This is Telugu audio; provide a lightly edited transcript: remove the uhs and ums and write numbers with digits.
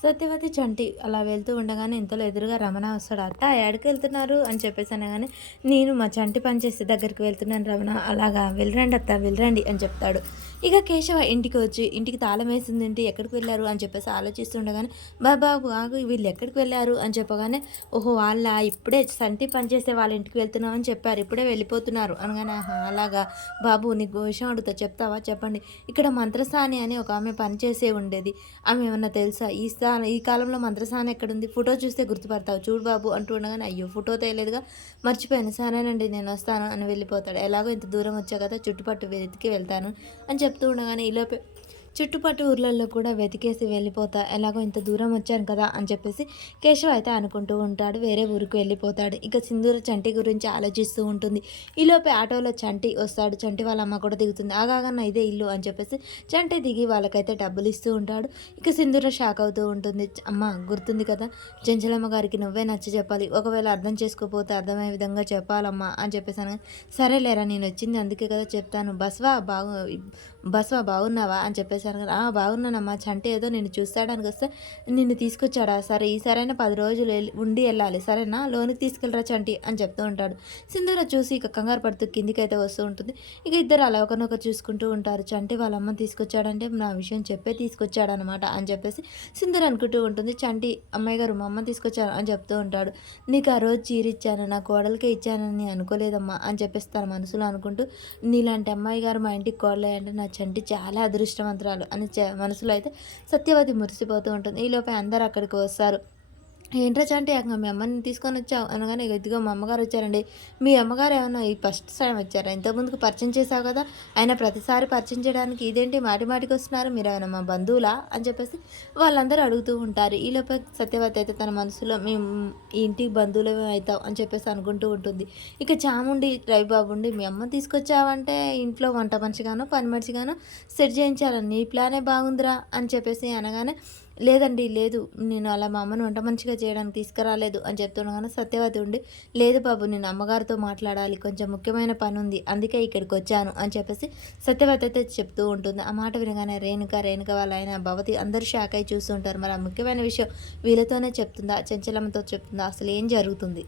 సత్యవతి, చంటి అలా వెళ్తూ ఉండగానే ఇంతలో ఎదురుగా రమణ వస్తాడు. "అత్త ఏడికెళ్తున్నారు?" అని చెప్పేసి అనగానే, "నేను మా చంటి పనిచేసే దగ్గరికి వెళ్తున్నాను రమణ." "అలాగా వెళ్ళిరండి అత్త వెళ్ళిరండి" అని చెప్తాడు. ఇక కేశవ ఇంటికి వచ్చి, "ఇంటికి తాళం వేసిందేంటి? ఎక్కడికి వెళ్లారు?" అని చెప్పేసి ఆలోచిస్తుండగానే, "బాబు ఆగు వీళ్ళు ఎక్కడికి వెళ్లారు?" అని చెప్పగానే, "ఓహో! వాళ్ళా ఇప్పుడే చంటి పనిచేసే వాళ్ళ ఇంటికి వెళ్తున్నామని చెప్పారు. ఇప్పుడే వెళ్ళిపోతున్నారు" అనగానే, "ఆహా! అలాగా బాబు నీకో విషయం అడుగుతా చెప్తావా? చెప్పండి. ఇక్కడ మంత్రసాని అని ఒక ఆమె పనిచేసే ఉండేది. ఆమె ఏమన్నా తెలుసా? ఈ కాలంలో మంత్రసాన ఎక్కడుంది? ఫోటో చూస్తే గుర్తుపడతావు చూడు బాబు" అంటూ ఉండగానే, "అయ్యో! ఫోటో తేలేదుగా మర్చిపోయాను. సరేనండి నేనొస్తాను" అని వెళ్ళిపోతాడు. ఎలాగో ఇంత దూరం వచ్చా కదా చుట్టుపట్టు వెతికి వెళ్తాను అని చెప్తూ ఉండగానే, ఈలోపే చుట్టుపట్టు ఊర్లలో కూడా వెతికేసి వెళ్ళిపోతా. ఎలాగో ఇంత దూరం వచ్చాను కదా అని చెప్పేసి కేశవ్ అయితే అనుకుంటూ ఉంటాడు. వేరే ఊరికి వెళ్ళిపోతాడు. ఇక సింధూర చంటి గురించి ఆలోచిస్తూ ఉంటుంది. ఈలోపే ఆటోలో చంటి వస్తాడు. చంటి వాళ్ళ అమ్మ కూడా దిగుతుంది. "ఆగాగన్న ఇదే ఇల్లు" అని చెప్పేసి చంటి దిగి వాళ్ళకైతే డబ్బులు ఇస్తూ ఉంటాడు. ఇక సింధూర షాక్ అవుతూ ఉంటుంది. "అమ్మ గుర్తుంది కదా, చెంచలమ్మ గారికి నువ్వే నచ్చ చెప్పాలి. ఒకవేళ అర్థం చేసుకోకపోతే అర్థమయ్యే విధంగా చెప్పాలమ్మా" అని చెప్పేసి అనగా, "సరేలేరా నేను వచ్చింది అందుకే కదా చెప్తాను. బస్వా బాగున్నావా అని చెప్పేసి అనగానే, బాగున్నానమ్మా. చంటి ఏదో నిన్ను చూస్తాడానికి వస్తే నిన్ను తీసుకొచ్చాడా? సరే ఈసారైనా 10 రోజులు ఉండి వెళ్ళాలి సరేనా? లోనికి తీసుకెళ్ళరా చంటి అని చెప్తూ ఉంటాడు. సింధూర చూసి ఇక కంగారు పడుతూ కిందికైతే వస్తూ ఉంటుంది. ఇక ఇద్దరు అలా ఒకరినొకరు చూసుకుంటూ ఉంటారు. చంటి వాళ్ళ అమ్మని తీసుకొచ్చాడంటే నా విషయం చెప్పే తీసుకొచ్చాడనమాట అని చెప్పేసి సింధూర అనుకుంటూ ఉంటుంది. చంటి, "అమ్మాయి గారు మా అమ్మని తీసుకొచ్చాను" అని చెప్తూ ఉంటాడు. "నీకు ఆ రోజు చీర ఇచ్చాను నా కోడలికే ఇచ్చానని అనుకోలేదమ్మా" అని చెప్పేసి తన మనసులో అనుకుంటూ, "నీలాంటి అమ్మాయి గారు మా ఇంటికి కోడలయ్యంటే నా చంటి చాలా అదృష్టవంతురాలు" అని మనసులో అయితే సత్యవతి మురిసిపోతూ ఉంటుంది. ఈలోపే అందరూ అక్కడికి వస్తారు. "ఏంట్రా చంటి ఏకంగా మీ అమ్మని తీసుకొనొచ్చావు" అనగానే, "ఇదిగో మా అమ్మగారు వచ్చారండి." "మీ అమ్మగారు ఏమన్నా ఈ ఫస్ట్ టైమ్ వచ్చారా? ఇంతకుముందుకు పరిచయం చేశావు కదా! అయినా ప్రతిసారి పరిచయం చేయడానికి ఇదేంటి మాటి మాటికి వస్తున్నారు? మీరేమైనా మా బంధువులా?" అని చెప్పేసి వాళ్ళందరూ అడుగుతూ ఉంటారు. ఈలోపే సత్యవతి అయితే తన మనసులో, "మేము ఈ ఇంటికి బంధువులమే అయితాం" అని చెప్పేసి అనుకుంటూ ఉంటుంది. ఇక చాముండి రవిబాబు ఉండి, "మీ అమ్మని తీసుకొచ్చావంటే ఇంట్లో వంట మనిషిగానో పని మనిషిగానో సెట్ చేయించాలని నీ ప్లానే బాగుందిరా" అని చెప్పేసి అనగానే, "లేదండి లేదు. నేను అలా మా అమ్మని వంట మనిషిగా చేయడానికి తీసుకురాలేదు" అని చెప్తుండగానే సత్యవతి ఉండి, "లేదు బాబు నేను అమ్మగారితో మాట్లాడాలి. కొంచెం ముఖ్యమైన పనుంది. అందుకే ఇక్కడికొచ్చాను" అని చెప్పేసి సత్యవతి అయితే చెప్తూ ఉంటుంది. ఆ మాట వినగానే రేణుక వాళ్ళ ఆయన భవతి అందరూ షాక్ అయ్యి చూస్తూ ఉంటారు. మరి ఆ ముఖ్యమైన విషయం వీళ్ళతోనే చెప్తుందా? చెంచలమ్మతో చెప్తుందా? అసలు ఏం జరుగుతుంది?